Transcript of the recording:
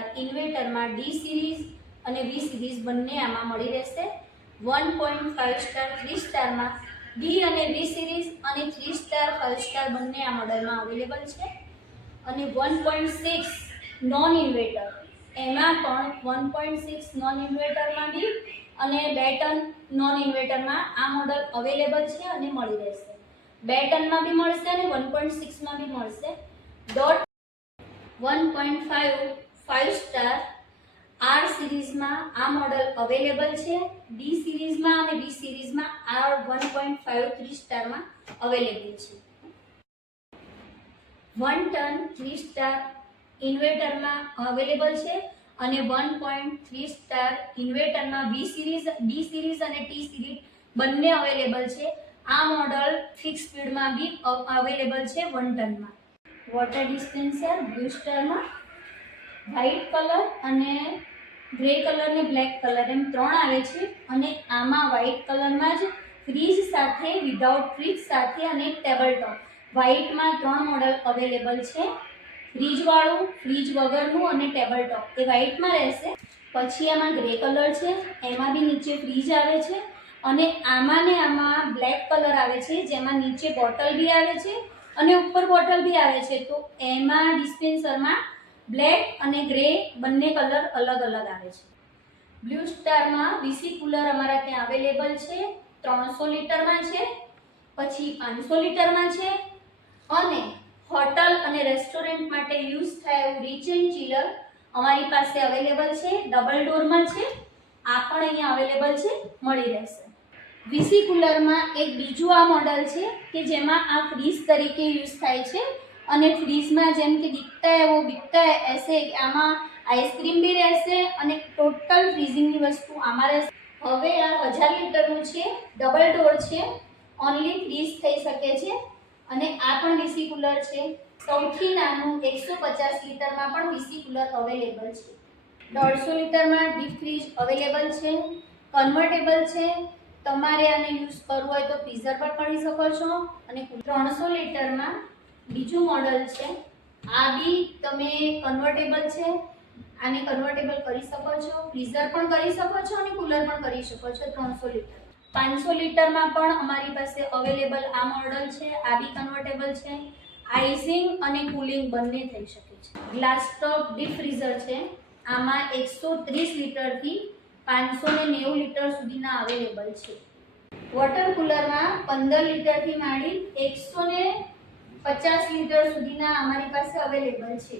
Star ઇન્વર્ટરમાં D series અને V series બંને આમાં મળી રહેશે. 1.5 સ્ટાર 3 સ્ટારમાં ડી અને વી સિરીઝ અને 3 સ્ટાર 5 સ્ટાર બંને આ મોડલમાં અવેલેબલ છે. અને 1.6 નોન ઇન્વર્ટર એમાં પણ 1.6 નોન ઇન્વર્ટરમાં બી અને 2 ટન નોન ઇન્વર્ટરમાં આ મોડલ અવેલેબલ છે અને મળી રહેશે. 2 ટનમાં બી મળશે અને 1.6 માં બી મળશે. 1.5 5 સ્ટાર આર સિરીઝમાં આ મોડલ અવેલેબલ છે. ડી સિરીઝમાં અને બી સિરીઝમાં આ 1.5 3 સ્ટારમાં અવેલેબલ છે. 1 ટન 3 સ્ટાર ઇન્વર્ટરમાં અવેલેબલ છે અને 1.3 સ્ટાર ઇન્વર્ટરમાં બી સિરીઝ ડી સિરીઝ અને ટી સિરીઝ બંને અવેલેબલ છે. આ મોડલ ફિક્સ સ્પીડમાં બી અવેલેબલ છે 1 ટનમાં. વોટર ડિસ્પેન્સર બ્લુ સ્ટારમાં વ્હાઇટ કલર અને ગ્રે કલર ને બ્લેક કલર એમ 3 આવે છે અને આમાં વ્હાઇટ કલરમાં જ ફ્રીજ સાથે વિધાઉટ ફ્રીજ સાથે અને ટેબલ ટોપ વ્હાઇટમાં 3 મોડલ અવેલેબલ છે. ફ્રીજવાળું, ફ્રીજ વગરનું અને ટેબલ ટોપ એ વ્હાઇટમાં રહેશે. પછી આમાં ગ્રે કલર છે, એમાં બી નીચે ફ્રીજ આવે છે અને આમાં ને આમાં બ્લેક કલર આવે છે જેમાં નીચે બોટલ બી આવે છે અને ઉપર બોટલ બી આવે છે. તો એમાં ડિસ્પેન્સરમાં બ્લેક અને ગ્રે બંને કલર અલગ અલગ આવે છે. બ્લુ સ્ટારમાં વીસી કુલર અમારા ત્યાં અવેલેબલ છે. 300 લીટરમાં છે, પછી 500 લીટરમાં છે અને હોટલ અને રેસ્ટોરન્ટ માટે યુઝ થાય એવું રીચ એન્ડ ચિલર અમારી પાસે અવેલેબલ છે. ડબલ ડોરમાં છે. આ પણ અહીંયા અવેલેબલ છે, મળી રહેશે. વીસી કુલરમાં એક બીજું આ મોડલ છે કે જેમાં આ ફ્રીજ તરીકે યુઝ થાય છે અને ફ્રીજમાં જેમ કે દિખતા હે વો બિકતા હે એસે આમાં આઈસ્ક્રીમ બી રહેશે અને ટોટલ ફ્રીઝિંગની વસ્તુ આમાં રહેશે. હવે આ 1000 લીટરનું છે, ડબલ ડોર છે, ઓનલી ફ્રીઝ થઈ શકે છે અને આ પણ વીસી કુલર છે. સૌથી નાનું 150 લીટરમાં પણ વીસી કુલર અવેલેબલ છે. 150 લીટરમાં ડીપ ફ્રીજ અવેલેબલ છે, કન્વર્ટેબલ છે. તમારે આને યુઝ કરવું હોય તો ફ્રીઝર પર કરી શકો છો. અને 300 લીટરમાં બીજું મોડલ છે, આ બી તમે કન્વર્ટેબલ છે, આને કન્વર્ટેબલ કરી શકો છો, ફ્રીઝર પણ કરી શકો છો અને કુલર પણ કરી શકો છો. 300 લીટર 500 લીટરમાં પણ અમારી પાસે અવેલેબલ આ મોડલ છે, આ બી કન્વર્ટેબલ છે. આઇસિંગ અને કુલિંગ બંને થઈ શકે છે. ગ્લાસ ટોપ ડીપ ફ્રીઝર છે, આમાં 130 લીટરથી 590 લીટર સુધીના અવેલેબલ છે. વોટર કુલરમાં 15 લીટરથી માંડી 150 લીટર સુધીના અમારી પાસે અવેલેબલ છે.